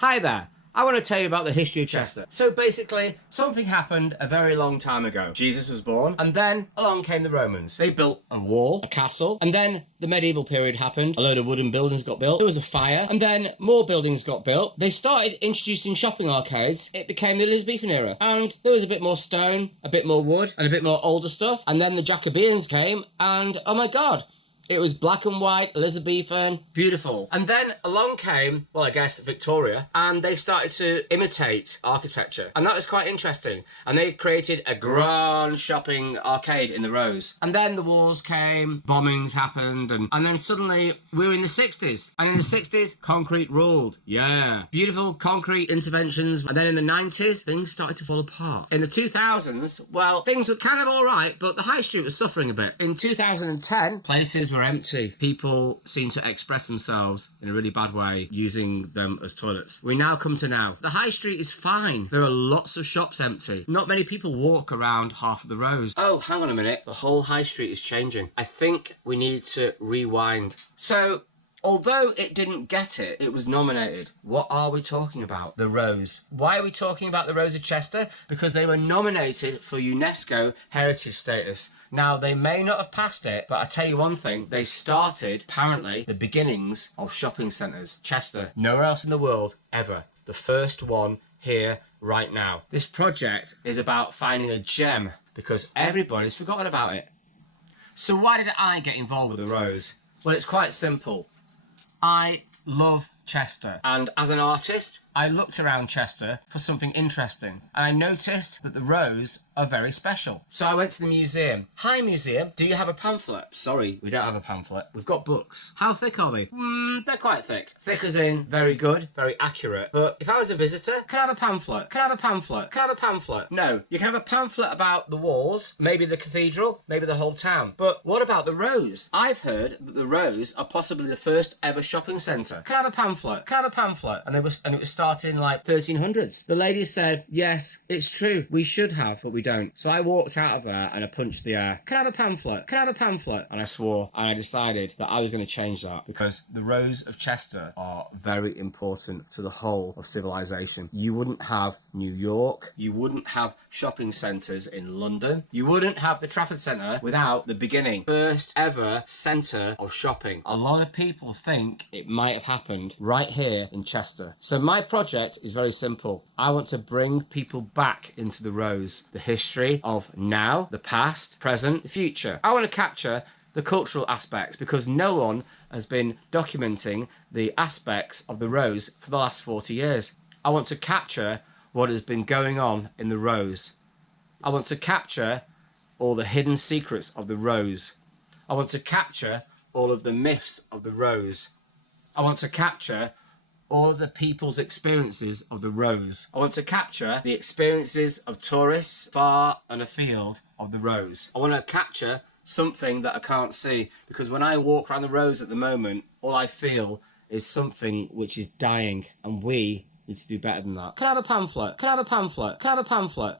Hi there. I want to tell you about the history of Chester. So basically, something happened a very long time ago. Jesus was born, and then along came the Romans. They built a wall, a castle, and then the medieval period happened. A load of wooden buildings got built. There was a fire, and then more buildings got built. They started introducing shopping arcades. It became the Elizabethan era, and there was a bit more stone, a bit more wood, and a bit more older stuff. And then the Jacobeans came, and oh my God, it was black and white, Elizabethan, beautiful. And then along came, well, I guess, Victoria, and they started to imitate architecture. And that was quite interesting. And they created a grand shopping arcade in the Rose. And then the wars came, bombings happened, and then suddenly we were in the 60s. And in the 60s, concrete ruled. Yeah. Beautiful concrete interventions. And then in the 90s, things started to fall apart. In the 2000s, well, things were kind of all right, but the high street was suffering a bit. In 2010, places were empty. People seem to express themselves in a really bad way using them as toilets. We now come to now. The high street is fine. There are lots of shops empty. Not many people walk around half of the rows. Oh, hang on a minute. The whole high street is changing. I think we need to rewind. So, although it didn't get it, it was nominated. What are we talking about? The Rose. Why are we talking about the Rose of Chester? Because they were nominated for UNESCO heritage status. Now, they may not have passed it, but I tell you one thing, they started, apparently, the beginnings of shopping centres. Chester. Nowhere else in the world, ever. The first one here, right now. This project is about finding a gem, because everybody's forgotten about it. So why did I get involved with the Rose? Well, it's quite simple. I love Chester, and as an artist I looked around Chester for something interesting, and I noticed that the Rose are very special. So I went to the museum. Hi museum, do you have a pamphlet? Sorry, we don't have a pamphlet. We've got books. How thick are they? They're quite thick. Thick as in very good, very accurate. But if I was a visitor, can I have a pamphlet? Can I have a pamphlet? Can I have a pamphlet? No, you can have a pamphlet about the walls, maybe the cathedral, maybe the whole town. But what about the Rose? I've heard that the Rose are possibly the first ever shopping centre. Can I have a pamphlet? Can I have a pamphlet? And it was started in like 1300s. The lady said, yes, it's true, we should have, but we don't. So I walked out of there and I punched the air. Can I have a pamphlet? Can I have a pamphlet? And I swore, and I decided that I was going to change that, because the Rose of Chester are very important to the whole of civilization. You wouldn't have New York, you wouldn't have shopping centres in London, you wouldn't have the Trafford Centre without the beginning. First ever centre of shopping. A lot of people think it might have happened right here in Chester. So my project is very simple. I want to bring people back into the Rose. The history of now, the past, present, the future. I want to capture the cultural aspects, because no one has been documenting the aspects of the Rose for the last 40 years. I want to capture what has been going on in the Rose. I want to capture all the hidden secrets of the Rose. I want to capture all of the myths of the Rose. I want to capture all of the people's experiences of the Rose. I want to capture the experiences of tourists far and afield of the Rose. I want to capture something that I can't see, because when I walk around the Rose at the moment, all I feel is something which is dying, and we need to do better than that. Can I have a pamphlet? Can I have a pamphlet? Can I have a pamphlet?